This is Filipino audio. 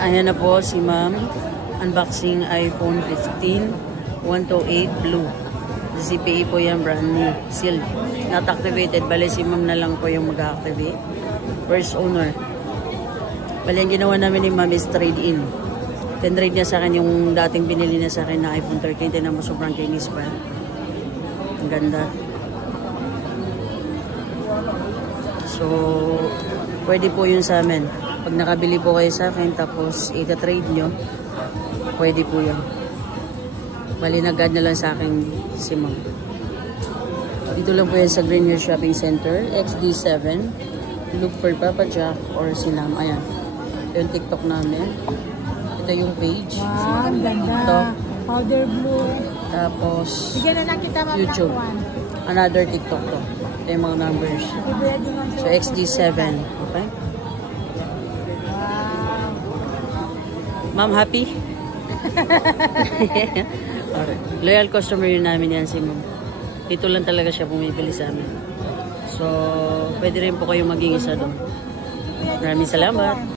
Ayan na po si ma'am. Unboxing iPhone 15 128 Blue. ZPE po yan, brand new. Sealed. Not activated. Bale si ma'am na lang po yung mag-activate. First owner. Bale yung ginawa namin ni ma'am is trade-in. Trade niya sa akin yung dating binili niya sa akin na iPhone 13. Tinan mo, sobrang kinis pa. Ang ganda. So, pwede po yun sa amin. Pag nakabili po kayo sa akin, tapos ita-trade nyo, pwede po yun. Bali, nag-add na lang sa akin si ma'am. Dito lang po yan sa Green Hills Shopping Center, XD7. Look for Papa Jack or si Nam. Ayan. Ito yung TikTok namin. Ito yung page. Wow, ang ganda. Ito. Powder blue. Tapos, bigyan na lang kita YouTube. Another TikTok to. Ito yung mga numbers. So, XD7. Okay? Ma'am, happy? Okay. Loyal customer yun namin yan si ma'am. Dito lang talaga siya bumibili sa amin. So, pwede rin po kayo maging isa doon. Maraming salamat.